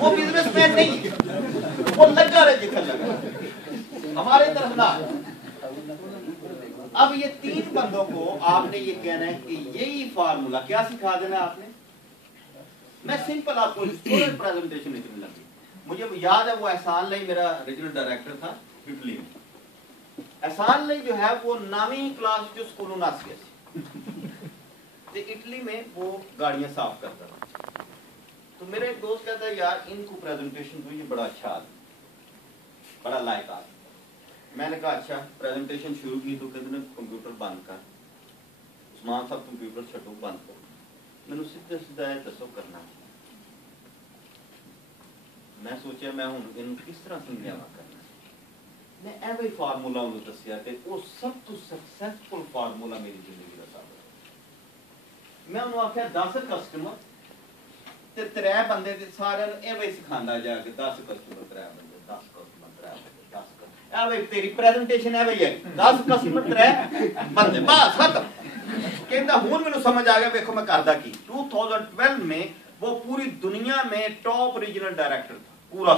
وہ business man نہیں ہے، وہ لگا رہے جتنا لگا ہمارے طرف نہ۔ اب یہ 3 بندوں کو آپ نے یہ کہنا ہے کہ یہی فارمولا کیا سکھا دینا آپ نے؟ میں سمپل آپ کو اسٹوڈنٹ پریزنٹیشن اتنی لگی، مجھے یاد ہے وہ احسان لئی میرا ریجنل ڈائریکٹر تھا اٹلی میں۔ احسان لئی جو ہے وہ نامی کلاس جو اسکولوں نہ اٹلی میں وہ گاڑیاں صاف کرتا تھا۔ تو میرا ایک دوست کہتا ہے یار ان کو پریزنٹیشن تو یہ بڑا اچھا آدمی، بڑا لائق آدمی۔ میں نے کہا اچھا پریزنٹیشن شروع کی تو کہتے ہیں کمپیوٹر بند کر، عثمان صاحب کمپیوٹر چھٹو بند کر۔ میں نے سیدھا سیدھا دسو کرنا، میں سوچا میں ہوں ان کس طرح سمجھاوا کرنا، میں ایوے فارمولا انہوں دسیا کہ وہ سب تو سکسیسفل فارمولا میری زندگی کا ثابت ہے۔ میں انہوں آخیا 10 کسٹمر تے 3 بندے سارے ایوے سکھانا جا کے 10 کسٹمر 3 بندے 10 کسٹمر 3 بندے 10 کسٹمر ایوے تیری پریزنٹیشن ایوے ہی ہے 10 کسٹمر 3 بندے بس ختم۔ کہندا ہن مینوں سمجھ آ گیا ویکھو میں کردا کی۔ 2012 میں وہ پوری دنیا میں ٹاپ ریجنل ڈائریکٹر تھا پورا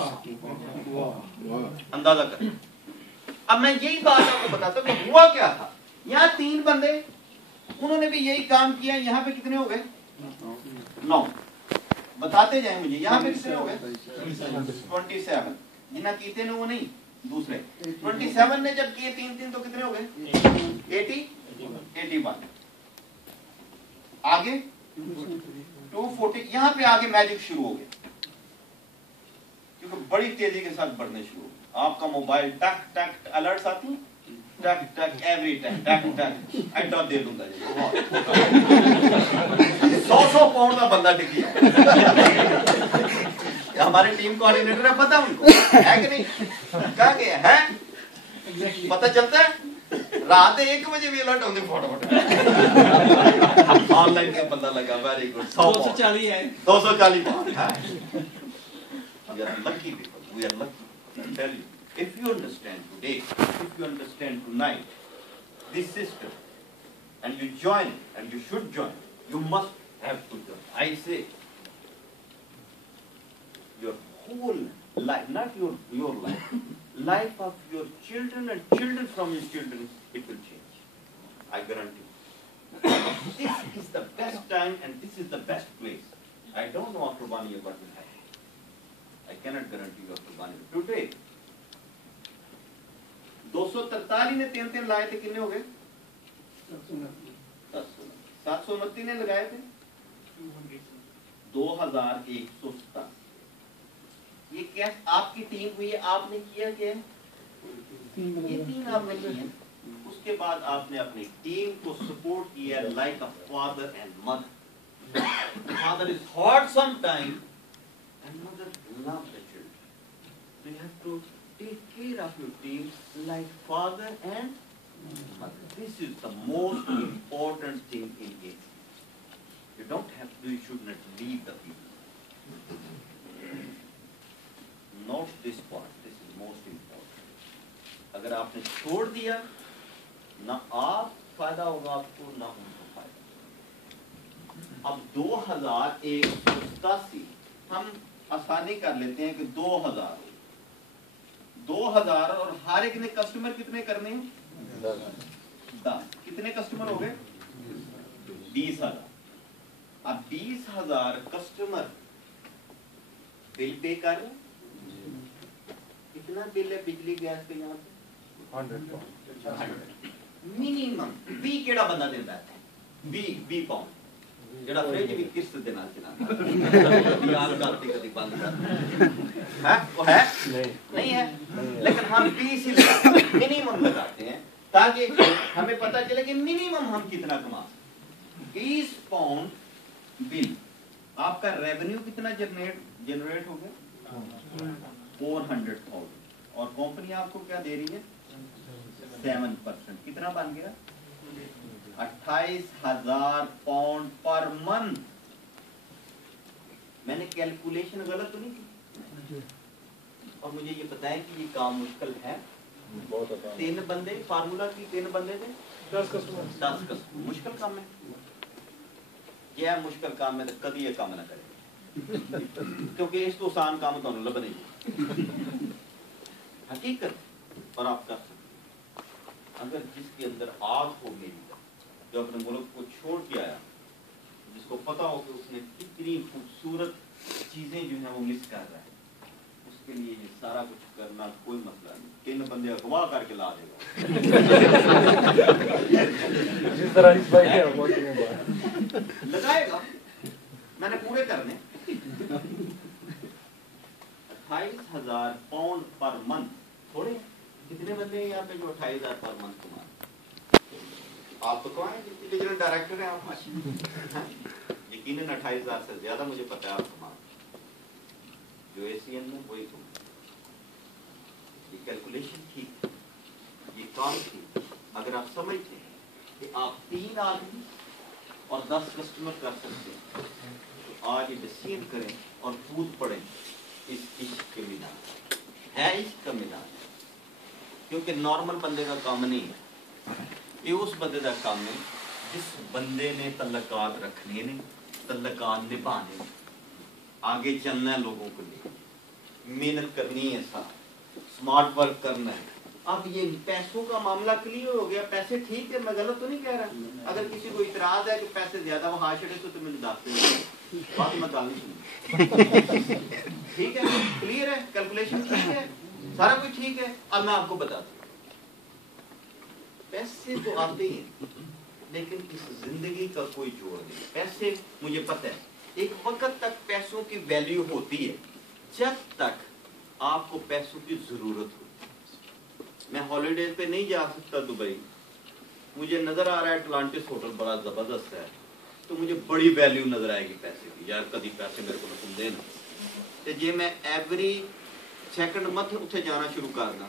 اندازہ کر۔ اب میں یہی بات آپ کو بتاتا ہوں کہ ہوا کیا تھا، یہاں 3 بندے انہوں نے بھی یہی کام کیا، یہاں پہ کتنے ہو گئے 9، بتاتے جائیں مجھے یہاں پہ کتنے ہو گئے 27، جنہیں کیتے نے وہ نہیں دوسرے 27 نے جب کیے 3 تو کتنے ہو گئے 81 آگے 240، یہاں پہ آگے میجک شروع ہو گیا کیونکہ بڑی تیزی کے ساتھ بڑھنے شروع ہو گئے۔ آپ کا موبائل ٹک ٹک الرٹس آتی ہیں ٹک ٹک ایوری ٹائم ٹک ٹک ایڈا دے دوں گا 100 پاؤنڈ کا بندہ ٹکی ہمارے ٹیم کوآرڈینیٹر ہے، پتہ ان کو ہے کہ نہیں، کہا گیا ہے پتہ چلتا ہے رات 1 بجے بھی الرٹ ہوتے فوٹو آن لائن کا بندہ لگا ویری گڈ 240 ہے 240 pound. We are lucky people, we are lucky. I tell you, if you understand today, if you understand tonight this system and you join it and you should join, you must have to join. I say your whole life, not your life, life of your children and children from your children, it will change. I guarantee. This is the best time and this is the best place. I don't know after 1 year what will happen. I cannot guarantee you after 1 year. Today 243 نے 3 لائے تھے، کتنے ہو گئے 729 نے لگائے تھے 2187۔ یہ کیا آپ کی ٹیم ہوئی ہے، آپ نے کیا کیا یہ 3 آپ نے کیے، اس کے بعد آپ نے اپنی ٹیم کو سپورٹ کیا like a father and mother. Father is hard some time and mother love the children. So you have to take care of your team like father and mother. This is the most important thing in it. You don't have to, you should not leave the people. Note this part, this is most important. اگر آپ نے چھوڑ دیا نہ آپ فائدہ ہوگا آپ کو نہ ان کو فائدہ۔ اب 2187 ہم آسانی کر لیتے ہیں کہ 2000 اور ہر ایک نے کسٹمر کتنے کرنے ہیں 10، کتنے کسٹمر ہو گئے 20,000۔ اب 20,000 کسٹمر بل پے کر رہے ہیں، کتنا بل ہے بجلی گیس پہ یہاں پہ 100 منیمم 20 کیڑا بندہ دیتا ہے 20 پاؤنڈ جڑا فریج بھی قسط دے نال چلاتا یار کرتی کبھی بند کر ہے وہ ہے نہیں ہے، لیکن ہم 20 ہی منیمم لگاتے ہیں تاکہ ہمیں پتہ چلے کہ منیمم ہم کتنا کما سکتے۔ 20 پاؤنڈ بل، آپ کا ریونیو کتنا جنریٹ ہو گیا 400,000 اور کمپنی آپ کو کیا دے رہی ہے 7%، کتنا بن گیا 28,000 پاؤنڈ پر منتھ۔ میں نے کیلکولیشن غلط تو نہیں کی؟ اور مجھے یہ بتائیں کہ یہ کام مشکل ہے؟ 3 بندے فارمولا کی 3 بندے تھے 10 کسٹمر، مشکل کام ہے؟ یہ مشکل کام ہے تو کبھی یہ کام نہ کرے۔ کیونکہ اس تو آسان کام تو لب نہیں حقیقت اور آپ کر سکتے. اگر جس کے اندر آگ ہو میری جو اپنے ملک کو چھوڑ کے آیا, جس کو پتا ہو کہ اس نے کتنی خوبصورت چیزیں جو ہیں وہ مس کر رہا ہے, اس کے لیے یہ سارا کچھ کرنا کوئی مسئلہ نہیں. 3 بندے اغوا کر کے لا دے گا لگائے گا, میں نے پورے کرنے. 28,000 پاؤنڈ پر منتھ تھوڑے. کتنے بندے ہیں یہاں پہ جو 28,000 پر منتھ کمائے؟ آپ تو کمائیں ڈویژنل ڈائریکٹر ہیں آپ. یقیناً 28,000 سے زیادہ مجھے پتا ہے آپ کمائیں. جو ACN میں وہی کمائیں. یہ کیلکولیشن ٹھیک, یہ کام ٹھیک. اگر آپ سمجھتے ہیں کہ آپ 3 آدمی اور 10 کسٹمر کر سکتے ہیں تو آج یہ ڈسیزن کریں اور کود پڑیں اس عشق کے میدان. ہے عشق کا میدان, کیونکہ نارمل بندے کا کام نہیں ہے. یہ اس بندے کا کام ہے جس بندے نے تعلقات رکھنے نے, تعلقات نبھانے, آگے چلنا ہے لوگوں کے لیے, محنت کرنی ہے, اسمارٹ ورک کرنا ہے. اب یہ پیسوں کا معاملہ کلیئر ہو گیا. پیسے ٹھیک ہے, میں غلط تو نہیں کہہ رہا. اگر کسی کو اعتراض ہے کہ پیسے زیادہ وہ ہاشڑے تو میں داختے ہیں بات میں گال نہیں سنی. ٹھیک ہے, کلیئر ہے, کیلکولیشن ٹھیک ہے, سارا کچھ ٹھیک ہے. اب میں آپ کو بتا دوں, پیسے تو آتے ہیں لیکن اس زندگی کا کوئی جوڑ نہیں. پیسے مجھے پتہ ہے ایک وقت تک پیسوں کی ویلیو ہوتی ہے جب تک آپ کو پیسوں کی ضرورت ہوتی ہے. میں ہالیڈیز پہ نہیں جا سکتا دبئی, مجھے نظر آ رہا ہے اٹلانٹس ہوٹل بڑا زبردست ہے, تو مجھے بڑی ویلیو نظر آئے گی پیسے کی. یار کدی پیسے میرے کو تم دینا, تو جی میں ایوری سیکنڈ منتھ اتنے جانا شروع کرنا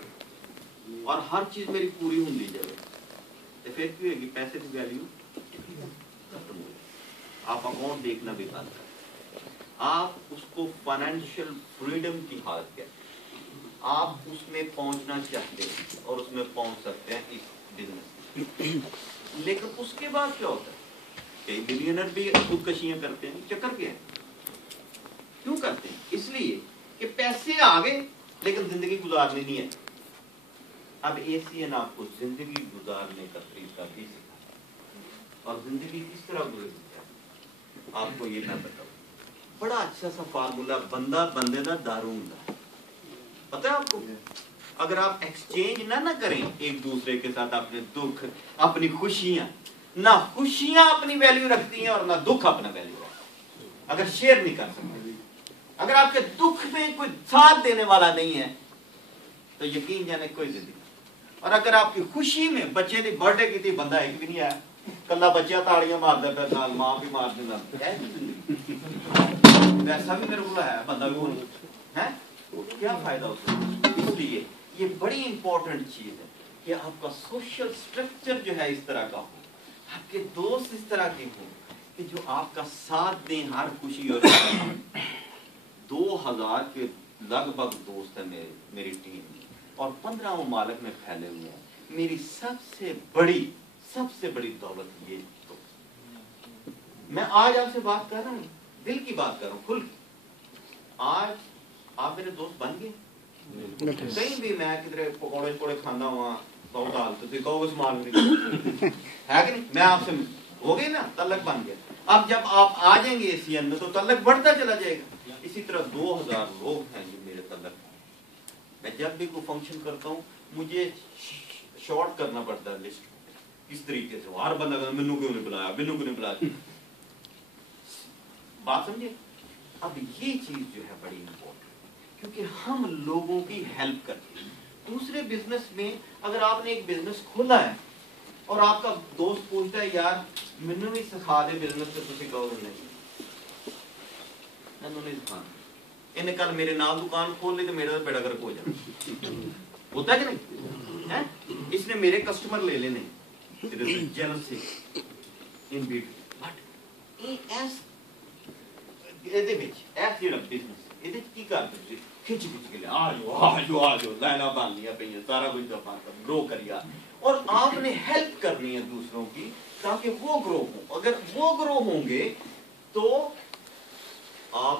اور ہر چیز میری پوری ہوتی جائے, تو پھر کیوں ہوگی پیسے کی ویلیو ختم ہو جائے. آپ اکاؤنٹ دیکھنا بھی بند کریں. آپ اس کو فائنینشیل فریڈم کی حالت کہتے ہیں. آپ اس میں پہنچنا چاہتے ہیں اور اس میں پہنچ سکتے ہیں اس بزنس. لیکن اس کے بعد کیا ہوتا ہے, کئی بلینئر بھی خودکشیاں کرتے ہیں. چکر کیا ہے, کیوں کرتے ہیں؟ اس لیے کہ پیسے آ گئے لیکن زندگی گزارنی نہیں ہے. اب ACN آپ کو زندگی گزارنے کا طریقہ بھی سکھاتا اور زندگی کس طرح گزرتی ہے آپ کو یہ نہ بتاؤ. بڑا اچھا سا فارمولا, بندہ بندے دا دارو ہوندا. پتہ ہے آپ کو, اگر آپ ایکسچینج نہ کریں ایک دوسرے کے ساتھ اپنے دکھ, اپنی خوشیاں, نہ خوشیاں اپنی ویلیو رکھتی ہیں اور نہ دکھ اپنا ویلیو رکھتا ہے. اگر شیئر نہیں کر سکتے, اگر آپ کے دکھ میں کوئی ساتھ دینے والا نہیں ہے تو یقین جانے کوئی زندگی. اور اگر آپ کی خوشی میں بچے کی برتھ ڈے کی تھی, بندہ ایک بھی نہیں آیا, کلا بچہ تاڑیاں مار دیتا ہے, ماں بھی مار دیتا ہے, ویسا بھی میرے کو ہے, بندہ بھی بول ہے, کیا فائدہ اس میں. اس لیے یہ بڑی امپورٹنٹ چیز ہے کہ آپ کا سوشل سٹرکچر جو ہے اس طرح کا ہو, آپ کے دوست اس طرح کے ہوں کہ جو آپ کا ساتھ دیں ہر خوشی. اور 2000 کے لگ بھگ دوست ہیں میری ٹیم میں اور 15 ممالک میں پھیلے ہوئے ہیں. میری سب سے بڑی دولت یہ تو. میں آج آپ سے بات کر رہا ہوں, دل کی بات کر رہا ہوں, کھل کے. آج آپ میرے دوست بن گئے. کہیں بھی میں کدھر پکوڑے کھانا ہوا بہت حال تو کہو گے سامان ہے کہ نہیں, میں آپ سے ہو گئی نا, تعلق بن گیا. اب جب آپ آ جائیں گے ACN میں تو تعلق بڑھتا چلا جائے گا. اسی طرح 2000 لوگ ہیں جو میرے تعلق ہیں. میں جب بھی کوئی فنکشن کرتا ہوں مجھے شارٹ کرنا پڑتا ہے لسٹ, کس طریقے سے. ہر بندہ کہتا ہے مینوں کیوں نہیں بلایا, مینوں کیوں نہیں بلایا. بات سمجھے. اب یہ چیز جو ہے بڑی امپورٹنٹ, کیونکہ ہم لوگوں کی ہیلپ کرتے ہیں. دوسرے بزنس میں اگر آپ نے ایک بزنس کھولا ہے اور آپ کا دوست پوچھتا ہے یار مینوں بھی سکھا دے بزنس, تو تسی کہو گے نہیں نہیں سکھانا. انہیں کل میرے نال دکان کھول لی تو میرا بیڑا گرک ہو جانا. ہوتا ہے کہ نہیں, اس نے میرے کسٹمر لے لینے. jealousy in beauty, but ਇਹਦੇ ਵਿੱਚ ਇਹ ਜਿਹੜਾ ਬਿਜ਼ਨਸ ਇਹਦੇ ਕੀ ਕਰਦੇ ਤੁਸੀਂ, ਖਿੱਚ ਕੇ ਲੈ ਆ ਜਾਓ ਲਾਈਨਾਂ ਬਣਨੀਆਂ ਪਈਆਂ, ਸਾਰਾ ਕੁਝ ਆਪਾਂ ਗਰੋ ਕਰੀਆ. اور آپ نے ہیلپ کرنی ہے دوسروں کی تاکہ وہ گرو ہوں. اگر وہ گرو ہوں گے تو آپ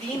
3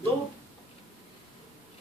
2।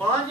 5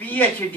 PhD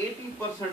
80%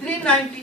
390।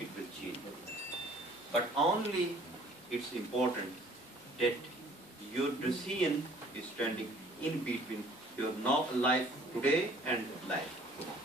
it will change, but only it's important that your decision is standing in between your life today and life tomorrow.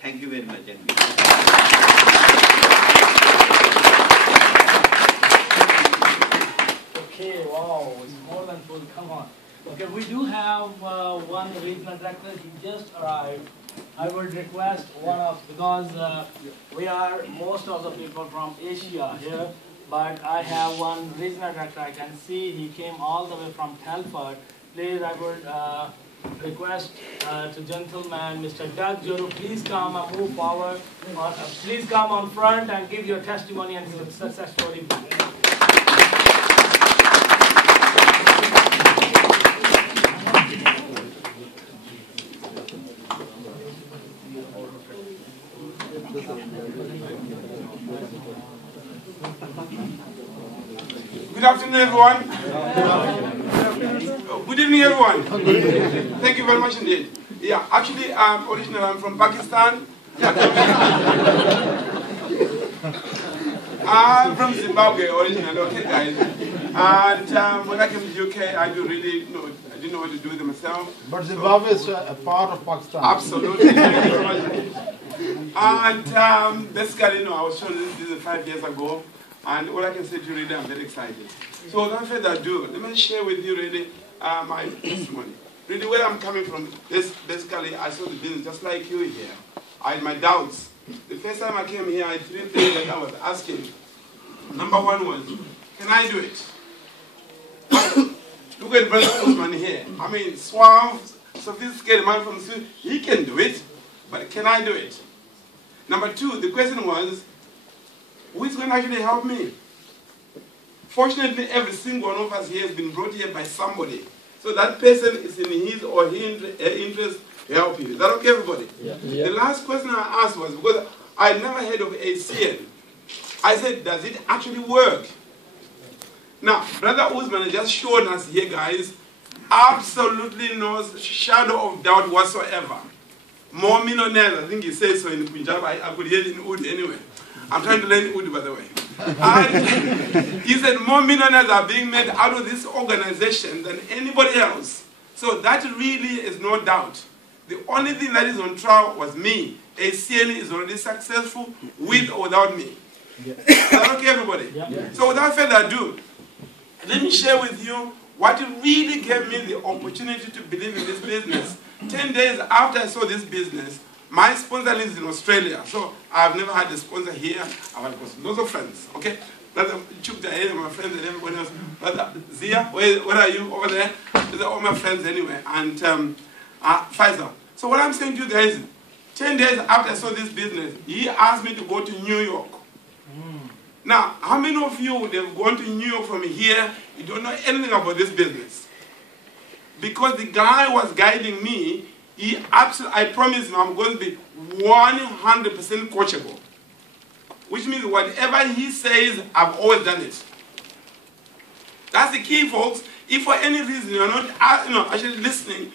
Thank you very much. Okay, wow, it's more than full, come on. Okay, we do have one regional director, he just arrived. I would request because we are most of the people from Asia here, but I have one regional director, I can see he came all the way from Telford. Please, I would request to gentleman, Mr. Doug Joru, please come and move forward. Please come on front and give your testimony and success story. Good afternoon, everyone. Good evening, everyone. Thank you very much indeed. Yeah, actually, originally I'm from Pakistan. I'm from Zimbabwe originally, okay, guys. And when I came to the UK, I didn't know what to do with myself. But Zimbabwe is a part of Pakistan. Absolutely. And basically, I was shown this 5 years ago. And all I can say to you, really, I'm very excited. So without further ado, let me share with you, really, my testimony. Really, where I'm coming from, basically, I saw the business just like you here. I had my doubts. The first time I came here, I had 3 things that I was asking. Number 1 was, can I do it? Look at Brother Usman here. I mean, suave, sophisticated man from Sweden. He can do it, but can I do it? Number 2, the question was, who is going to actually help me? Fortunately, every single one of us here has been brought here by somebody. So that person is in his or her interest to help you. Is that okay, everybody? Yeah. Yeah. The last question I asked was, because I had never heard of ACN, I said, does it actually work? Now, Brother Usman has just shown us here, guys, absolutely no shadow of doubt whatsoever. More millionaires, I think he says so in Punjab, I could hear it in Urdu anyway. I'm trying to learn Urdu, by the way. And he said more millionaires are being made out of this organization than anybody else. So that really is no doubt. The only thing that is on trial was me. ACN is already successful with or without me. Yeah. Is that okay, everybody? Yeah. Yeah. So without further ado, let me share with you what really gave me the opportunity to believe in this business. 10 days after I saw this business, my sponsor lives in Australia, so I've never had a sponsor here. I've had lots of friends, okay? Brother Chukta, my friends and everybody else. Brother Zia, where are you over there? These are all my friends anyway. And Faisal. So what I'm saying to you guys, 10 days after I saw this business, he asked me to go to New York. Now, how many of you would have gone to New York from here, you don't know anything about this business? Because the guy was guiding me, I promise him I'm going to be 100% coachable. Which means whatever he says, I've always done it. That's the key, folks. If for any reason you're not actually listening